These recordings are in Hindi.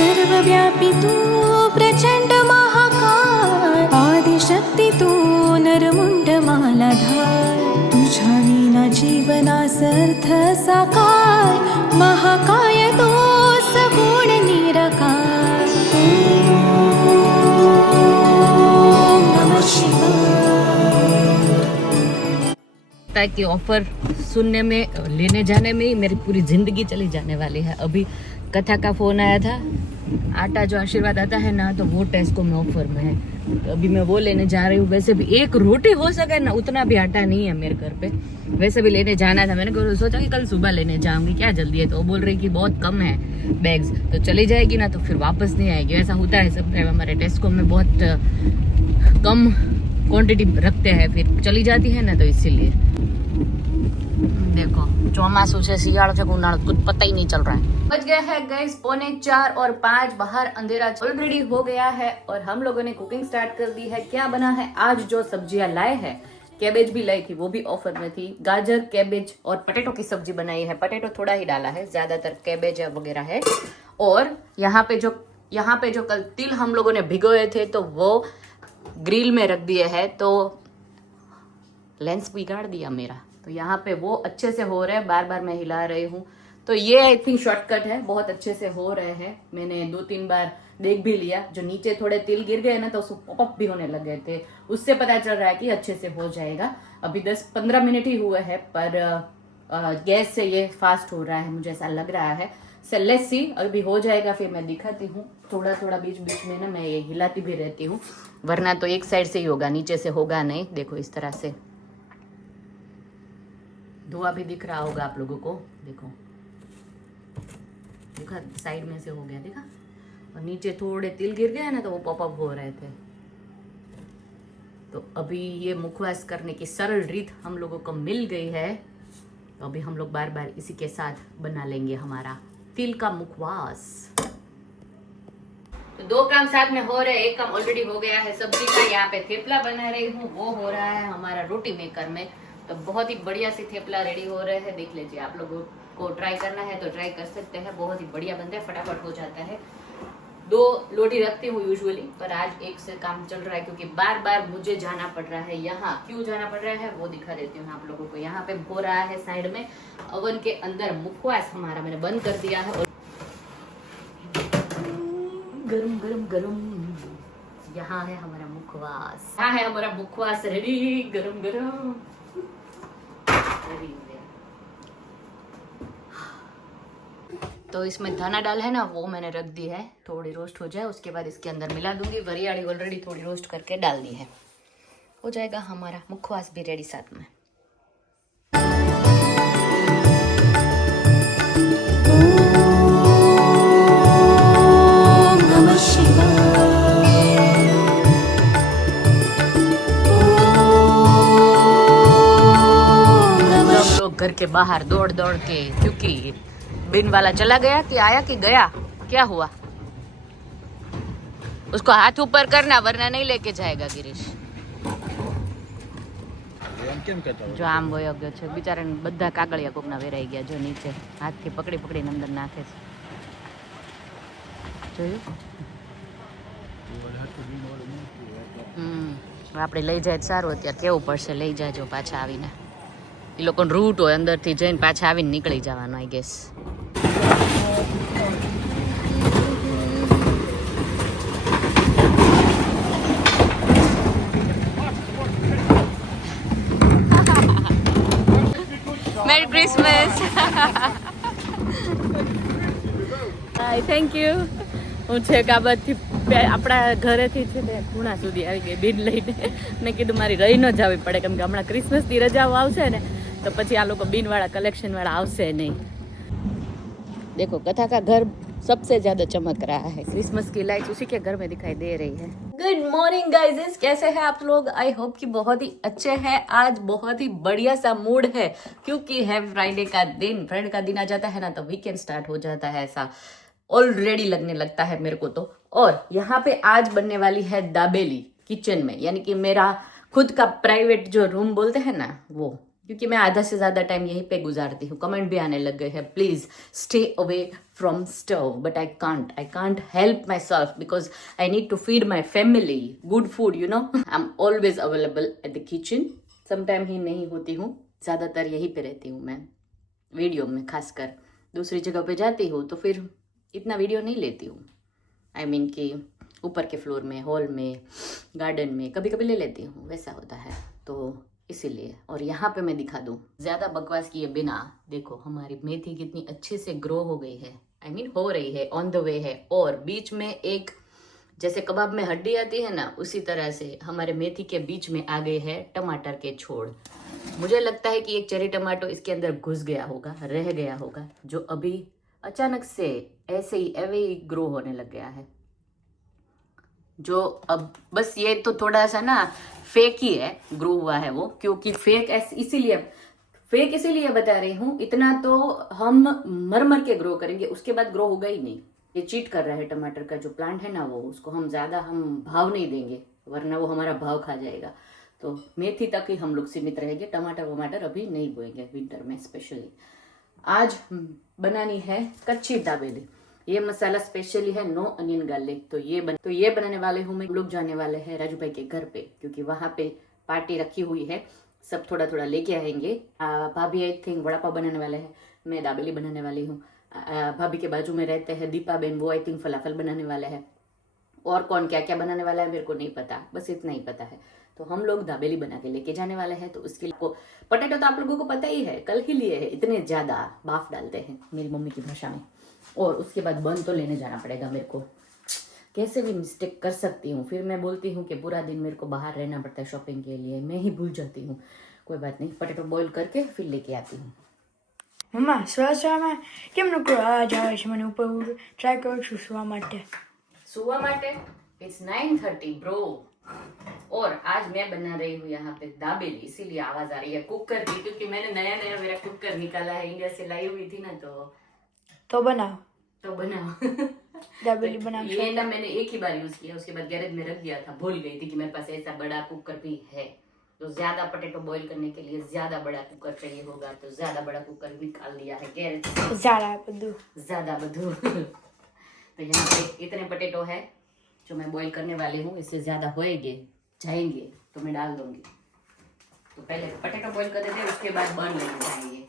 सर्वव्यापी तू प्रचंड महाकाय, आदिशक्ती तू नरमुंड मालाधार, तुझ्या विना जीवनास अर्थ साकार, महाकाय तो सगुण निराकार. ओम नमः शिवाय. कि ऑफर सुनने में, लेने जाने में ही मेरी पूरी जिंदगी चली जाने वाली है. अभी कथा का फोन आया था, आटा जो आशीर्वाद आता है ना, तो वो टेस्को में ऑफर में है. तो अभी मैं वो लेने जा रही हूँ. वैसे भी एक रोटी हो सके ना, उतना भी आटा नहीं है मेरे घर पे. वैसे भी लेने जाना था. मैंने सोचा कि कल सुबह लेने जाऊंगी, क्या जल्दी है. तो वो बोल रही कि बहुत कम है बैग्स, तो चली जाएगी ना तो फिर वापस नहीं आएगी. ऐसा होता है सब टाइम. हमारे टेस्को में बहुत कम क्वांटिटी रखते हैं, फिर चली जाती है ना, तो इसीलिए. देखो, चौमासू से सियाड़ से उन्हाड़ा कुछ पता ही नहीं चल रहा है. बज गया है गाइस 4:45 और 5. बाहर अंधेरा ऑलरेडी हो गया है और हम लोगों ने कुकिंग स्टार्ट कर दी है. क्या बना है आज? जो सब्जियां लाए हैं, कैबेज भी लाई थी, वो भी ऑफर में थी. गाजर, कैबेज और पटेटो की सब्जी बनाई है. पटेटो थोड़ा ही डाला है, ज्यादातर कैबेज वगैरह है. और यहाँ पे जो कल तिल हम लोगों ने भिगोए थे, तो वो ग्रिल में रख दिए हैं. तो लेंस बिगाड़ दिया मेरा. तो यहाँ पे वो अच्छे से हो रहे हैं. बार बार मैं हिला रही हूँ. तो ये आई थिंक शॉर्टकट है. बहुत अच्छे से हो रहे हैं. मैंने 2-3 बार देख भी लिया. जो नीचे थोड़े तिल गिर गए ना, तो उसको पॉपअप भी होने लग गए थे. उससे पता चल रहा है कि अच्छे से हो जाएगा. अभी 10-15 मिनट ही हुए हैं, पर गैस से ये फास्ट हो रहा है, मुझे ऐसा लग रहा है. लेट्स सी, अभी हो जाएगा फिर मैं दिखाती हूँ. थोड़ा थोड़ा बीच बीच में ना मैं ये हिलाती भी रहती हूँ, वरना तो एक साइड से ही होगा, नीचे से होगा नहीं. देखो इस तरह से धुआं भी दिख रहा होगा आप लोगों को. देखो देखा, साइड में से हो गया, देखा. और नीचे थोड़े तिल गिर गए ना, तो वो पॉपअप हो रहे थे. तो अभी ये मुखवास करने की सरल रीत हम लोगों को मिल गई है. तो अभी हम लोग बार बार इसी के साथ बना लेंगे हमारा तिल का मुखवास. तो 2 काम साथ में हो रहे हैं. एक काम ऑलरेडी हो गया है सब्जी का. यहाँ पे थेपला बना रही हूँ. वो हो रहा है हमारा रोटी मेकर में. तो बहुत ही बढ़िया सी थेपला रेडी हो रहे हैं. देख लीजिए, आप लोगों को ट्राई करना है तो ट्राई कर सकते हैं. बहुत ही बढ़िया बनते हैं, फटाफट हो जाता है. 2 लोटी रखती हूँ यूजुअली, पर आज एक से काम चल रहा है क्योंकि बार बार मुझे जाना पड़ रहा है. यहाँ क्यों जाना पड़ रहा है वो दिखा देती हूँ आप लोगों को. यहाँ पे हो रहा है साइड में ओवन के अंदर मुखवास हमारा. मैंने बंद कर दिया है. और गरम गरम गरम, यहाँ है हमारा मुखवास. यहाँ है हमारा मुखवास रेडी, गरम गरम रेडी. तो इसमें धाना डाल है ना, वो मैंने रख दी है. थोड़ी रोस्ट हो जाए उसके बाद इसके अंदर मिला दूंगी. वरियाड़ी ऑलरेडी थोड़ी रोस्ट करके डाल दी है. हो जाएगा हमारा मुखवास भी रेडी साथ में. ओम नमः शिवाय. सब लोग घर के बाहर दौड़ दौड़ के, क्योंकि बिन वाला चला गया कि आया कि गया, क्या हुआ. उसको हाथ ऊपर करना, वरना नहीं लेके जाएगा गिरीश. જો આમ વયો ગયો છે બિચારાને. બધા કાગળિયા કોકના વેરાઈ ગયા. જો નીચે હાથથી પકડી પકડીને અંદર નાખે છે. જોયું? આપણે લઈ જાય સારું. અત્યારે કેવું પડશે, લઈ જાજો પાછા આવીને. એ લોકોનો રૂટ હોય, અંદરથી જઈને પાછા આવીને નીકળી જવાનું, I guess. Merry Christmas. Hi, thank you. હું છે કાબતથી આપણા ઘરેથી છે ને પૂણા સુધી આવી ગઈ બિન લઈને. મેં કીધું મારી રહી ન જવી પડે, કેમ કે હમણાં ક્રિસમસની રજાઓ આવશે ને, तो પછી આ લોકો બીનવાળા कलेक्शन वाला આવશે नहीं. देखो, कथा का घर सबसे ज्यादा चमक रहा है. क्रिसमस की लाइट उसी के घर में दिखाई दे रही है. गुड मॉर्निंग गाइज, कैसे हैं आप लोग? आई होप कि बहुत ही अच्छे हैं. आज बहुत ही बढ़िया सा मूड है क्योंकि है फ्राइडे का दिन. फ्राइडे का दिन आ जाता है ना, तो वीकेंड स्टार्ट हो जाता है, ऐसा ऑलरेडी लगने लगता है मेरे को तो. और यहाँ पे आज बनने वाली है दाबेली किचन में, यानी कि मेरा खुद का प्राइवेट जो रूम बोलते हैं ना, वो क्योंकि मैं आधा से ज़्यादा टाइम यहीं पे गुजारती हूँ। कमेंट भी आने लग गए हैं, please stay away from stove, but I can't help my self because I need to feed my family good food, you know. I am always available at the kitchen. Sometime he नहीं होती हूँ, ज़्यादातर यहीं पे रहती हूँ मैं, वीडियो में खासकर। दूसरी जगह पे जाती हूँ तो फिर इतना वीडियो नहीं लेती हूँ। आई मीन कि ऊपर के फ्लोर में, हॉल में, गार्डन में कभी कभी ले लेती हूँ, वैसा होता है तो इसीलिए। और यहाँ पे मैं दिखा दूँ ज़्यादा बकवास किए बिना, देखो हमारी मेथी कितनी अच्छे से ग्रो हो गई है, आई मीन हो रही है, ऑन द वे है। और बीच में एक, जैसे कबाब में हड्डी आती है ना, उसी तरह से हमारे मेथी के बीच में आ गए हैं टमाटर के छोड़। मुझे लगता है कि एक चेरी टमाटो इसके अंदर घुस गया होगा, रह गया होगा, जो अभी अचानक से ऐसे ही ग्रो होने लग गया है। जो अब बस ये तो थोड़ा सा ना फेक ही है, ग्रो हुआ है वो, क्योंकि फेक इसीलिए बता रही हूँ, इतना तो हम मर के ग्रो करेंगे, उसके बाद ग्रो होगा ही नहीं। ये चीट कर रहा है टमाटर का जो प्लांट है ना, वो उसको हम ज़्यादा भाव नहीं देंगे, वरना वो हमारा भाव खा जाएगा। तो मेथी तक ही हम लोग सीमित रहेंगे, टमाटर वमाटर अभी नहीं बोएंगे विंटर में स्पेशली। आज बनानी है कच्ची दाबेली। ये मसाला स्पेशली है नो अनियन गार्लिक। तो ये बनाने वाले हूँ मैं। लोग जाने वाले हैं राजू भाई के घर पे, क्योंकि वहाँ पे पार्टी रखी हुई है, सब थोड़ा थोड़ा लेके आएंगे। भाभी आई थिंक वड़ा पाव बनाने वाले हैं, मैं दाबेली बनाने वाली हूँ। भाभी के बाजू में रहते हैं दीपा बहन, वो आई थिंक फलाफल बनाने वाले हैं। और कौन क्या क्या बनाने वाला है मेरे को नहीं पता, बस इतना ही पता है। तो हम लोग दाबेली बना के लेके जाने वाले हैं। तो उसके लिए पोटैटो तो आप लोगों को पता ही है, कल ही लिए है, इतने ज्यादा भाफ डालते हैं मेरी मम्मी की भाषा में। और उसके बाद बन तो लेने जाना पड़ेगा मेरे को, कैसे भी मिस्टेक कर सकती हूँ। फिर मैं बोलती हूँ कि पूरा दिन मेरे को बाहर रहना पड़ता है शॉपिंग के लिए, मैं ही भूल जाती हूँ। कोई बात नहीं, पोटैटो बॉईल करके फिर लेके आती हूँ। મમ્મા શ્વાસમાં કેમ નકરો અવાજ આવે છે? મને ઉપર ટ્રાય કરું છું સુવા માટે. सुबह माटे इट्स 9:30 ब्रो। और आज मैं बना रही हूँ यहाँ पे दाबेली, इसीलिए आवाज आ रही है कुकर की, क्योंकि मैंने नया मेरा कुकर निकाला है, इंडिया से लाई हुई थी ना, તો બનાવો तो बनाओ। દાબેલી બનાવો. ये ना मैंने एक ही बार यूज किया, उसके बाद गैरेज में रख दिया था, भूल गई थी कि मेरे पास ऐसा बड़ा कुकर भी है। तो ज्यादा पोटैटो बॉईल करने के लिए ज्यादा बड़ा कुकर चाहिए होगा, तो ज्यादा बड़ा कुकर निकाल लिया है गैरेज से, ઝાડા બધું. ज्यादा बधू। तो यहाँ पे इतने पोटैटो है जो मैं बॉईल करने वाली हूँ, इससे ज्यादा होएंगे जाएंगे तो मैं डाल दूंगी। तो पहले पोटैटो बॉईल कर देते हैं, उसके बाद बन लेने जाएंगे।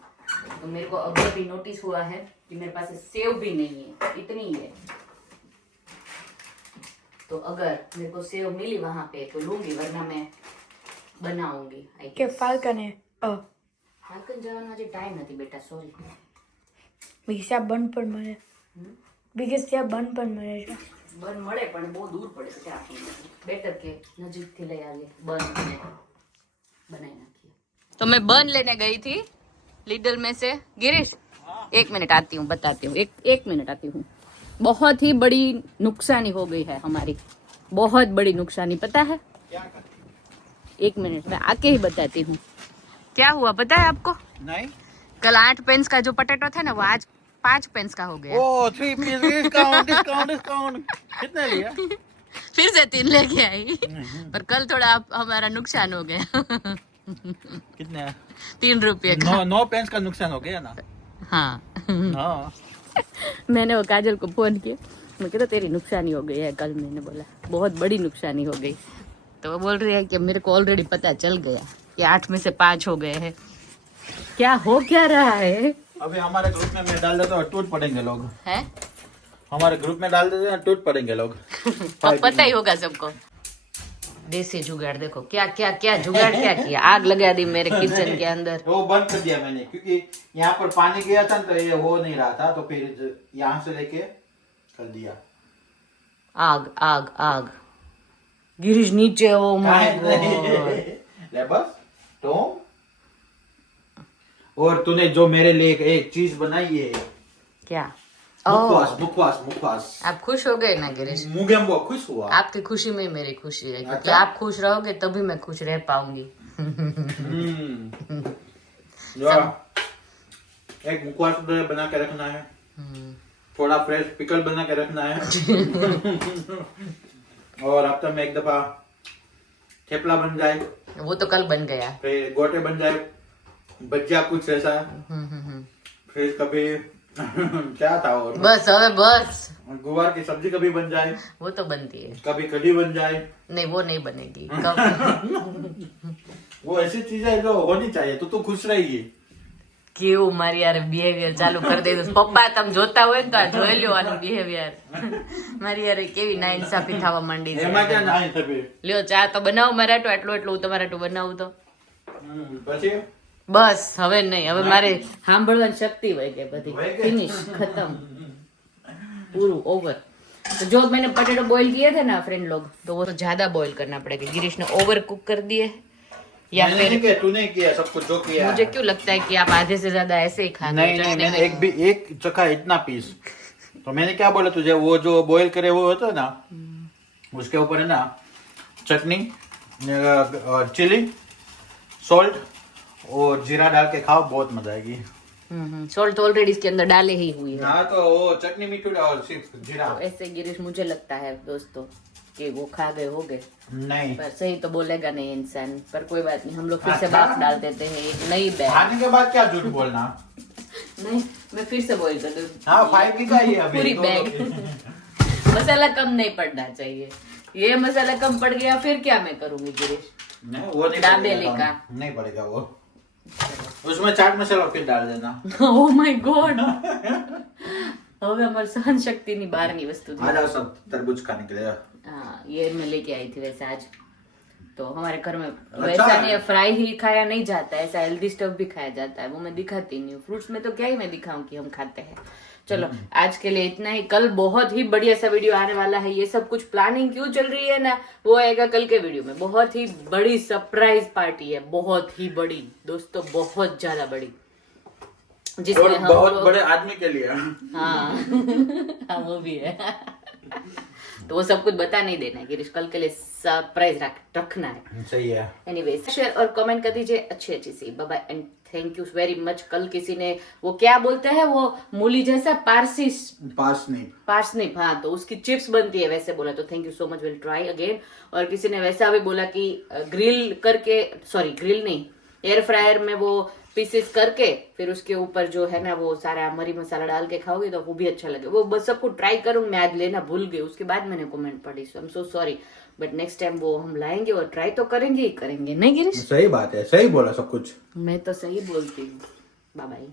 तो मेरे को अभी भी नोटिस हुआ है कि मेरे पास सेव भी नहीं है, इतनी ही है। तो अगर मेरे को सेव मिली वहां पे तो लूंगी, वरना मैं बनाऊंगी। કે ફાલ્કને ફાલ્કન જવાનો આજે ટાઈમ નથી બેટા, સોરી। બીજા બન પણ મળે, બીજે ત્યાં બન પણ મળે છે. બન મળે પણ બહુ દૂર પડે છે આપણને, બેટર કે નજીકથી લઈ આવીએ બન અને બનાવી નાખીએ। तो मैं बन लेने गई थी लिडल में से। गिरीश एक मिनट आती हूँ, बताती हूँ, एक मिनट आती हूँ। बहुत ही बड़ी नुकसानी हो गई है हमारी, बहुत बड़ी नुकसानी, पता है? एक मिनट में आके ही बताती हूँ क्या हुआ, पता है आपको? नहीं। कल 8 पेंस का जो पोटैटो था ना, वो आज 5 पेंस का हो गया। ओह 3 पीस डिस्काउंट कितने लिया? फिर से 3 लेके आई, पर कल थोड़ा हमारा नुकसान हो गया। कितने? 3 रुपये का। 9 पेंस का नुकसान हो गया ना। हाँ। हाँ। मैंने वो काजल को फोन किया, मैं कहता तेरी नुकसानी हो गई है कल। मैंने बोला बहुत बड़ी नुकसानी हो गई, तो वो बोल रही है कि मेरे को ऑलरेडी पता चल गया कि 8 में से 5 हो गए हैं। क्या हो क्या रहा है? अभी हमारे ग्रुप में मैं डाल देता हूँ, टूट पड़ेंगे लोग। हैं? हमारे ग्रुप में डाल देते हैं, टूट पड़ेंगे लोग। तो पता ही होगा सबको। देसी जुगाड़ देखो, क्या क्या क्या जुगाड़ क्या किया, आग लगा दी मेरे किचन के अंदर। वो बंद कर दिया मैंने, क्योंकि यहाँ पर पानी गया था तो ये हो नहीं रहा था, तो फिर यहाँ से लेके कर दिया। आग आग आग। गिरीश नीचे, ओ माय गॉड। ले बस तो। और तूने जो मेरे लिए एक चीज बनाई है, क्या? मुखवास। आप खुश हो गए ना गिरीश? मुगेम्बो खुश हुआ। आपकी खुशी में मेरी खुशी है, क्योंकि अच्छा? आप खुश रहोगे तभी मैं खुश रह पाऊंगी। एक मुखवास बना के रखना है, थोड़ा फ्रेश पिकल बना के रखना है। और हफ्ते में एक दफा थेपला बन जाए, वो तो कल बन गया। फिर गोटे बन जाए, भजिया कुछ ऐसा। फिर कभी क्या था और बस હવે બસ गुवार की सब्जी कभी बन जाए, वो तो बनती है। कभी कढ़ी बन जाए। नहीं वो नहीं बनेगी कब वो ऐसी चीजें है जो होनी चाहिए तो तू खुश रहेगी। કેવું મારી યાર બિહેવિયર ચાલુ કરી દે પપ્પા તમે જોતા હોય ને તો આ જોઈ લ્યો આનું બિહેવિયર મારી યાર કેવી ના ઇન્સાફી થવા માંડી છે એમાં ક્યાં નાઈ થપે। લ્યો ચા તો બનાવો મારા આટલું આટલું એટલું હું તમારા આટલું બનાવું તો પછી બસ હવે નહીં હવે મારે સાંભળવાની શક્તિ વહી ગઈ બધી વહી ગઈ? ફિનિશ खत्म पूरू ओवर। तो जो मैंने पटेटो बॉईल किए थे ना फ्रेंड लोग तो वो तो ज्यादा बॉईल करना पड़ेगा। गिरीश ने ओवर कुक कर दिए या मैंने फिर नहीं किया, तूने किया सब कुछ जो किया। मुझे क्यों लगता है कि आप आधे से ज्यादा ऐसे ही खाते नहीं हो नहीं, चटनी मैंने में। एक चखा इतना पीस। तो मैंने क्या बोला तुझे, वो जो बॉईल करे वो होता है ना, उसके ऊपर है ना चटनी, चिली, सॉल्ट और जीरा डाल के खाओ, बहुत मजा आएगी। सॉल्ट ऑलरेडी इसके अंदर डाले ही हुई है। हाँ तो वो चटनी मीठू और सिर्फ जीरा। तो ऐसे गिरीश मुझे लगता है दोस्तों कि वो खा गए हो गए, नहीं, पर सही तो बोलेगा नहीं इंसान। पर कोई बात नहीं, हम लोग फिर से अच्छा। बात डाल देते हैं एक नई बैग। खाने के बाद क्या झूठ बोलना। नहीं मैं फिर से बॉईल कर दूँ हाँ 5 की चाहिए अभी पूरी दो बैग। लोग। मसाला कम नहीं पड़ना चाहिए। ये मसाला कम पड़ गया फिर क्या मैं करूंगी गिरीश? नहीं वो नहीं दाबेली पड़ेगा, का। नहीं पड़ेगा वो। उसमें चाट मसाला फिर डाल देना। ઓ માય ગોડ હવે અમારી સહન શક્તિની બહારની વસ્તુ आ जाओ सब तरबूज खाने के लिए। हाँ ये मैं लेके आई थी वैसे आज। तो हमारे घर में अच्छा वैसा है। नहीं फ्राई ही खाया नहीं जाता है, ऐसा हेल्दी स्टफ भी खाया जाता है, वो मैं दिखाती नहीं हूँ। फ्रूट्स में तो क्या ही मैं दिखाऊं कि हम खाते हैं। चलो आज के लिए इतना ही। कल बहुत ही बढ़िया सा वीडियो आने वाला है। ये सब कुछ प्लानिंग क्यों चल रही है ना, वो आएगा कल के वीडियो में। बहुत ही बड़ी सरप्राइज पार्टी है, बहुत ही बड़ी दोस्तों, बहुत ज्यादा बड़ी, और जिसमें हम बहुत लोग- बड़े आदमी के लिए। हाँ हाँ वो भी है। तो वो सब कुछ बता नहीं देना है गिरीश, कल के लिए सरप्राइज रखना है। सही है। एनीवेज शेयर और कमेंट कर दीजिए अच्छी अच्छी सी। Bye bye and thank you very much. कल किसी ने वो क्या बोलते हैं वो मूली जैसा पार्सनिप, हाँ तो उसकी चिप्स बनती है वैसे बोला, तो thank you so much, will try again. और किसी ने वैसा भी बोला कि ग्रिल करके, सॉरी ग्रिल नहीं, एयर फ्रायर में वो पीसेस करके फिर उसके ऊपर जो है ना वो सारा मरी मसाला डाल के खाओगे तो वो भी अच्छा लगे। वो बस सबको ट्राई करूँ, मैं आज लेना भूल गई, उसके बाद मैंने कमेंट पढ़ी, so I am so sorry, but next time वो हम लाएंगे और ट्राई तो करेंगे ही करेंगे। नहीं गिरीश? सही बात है, सही बोला सब कुछ। मैं तो सही बोलती हूँ। Bye bye.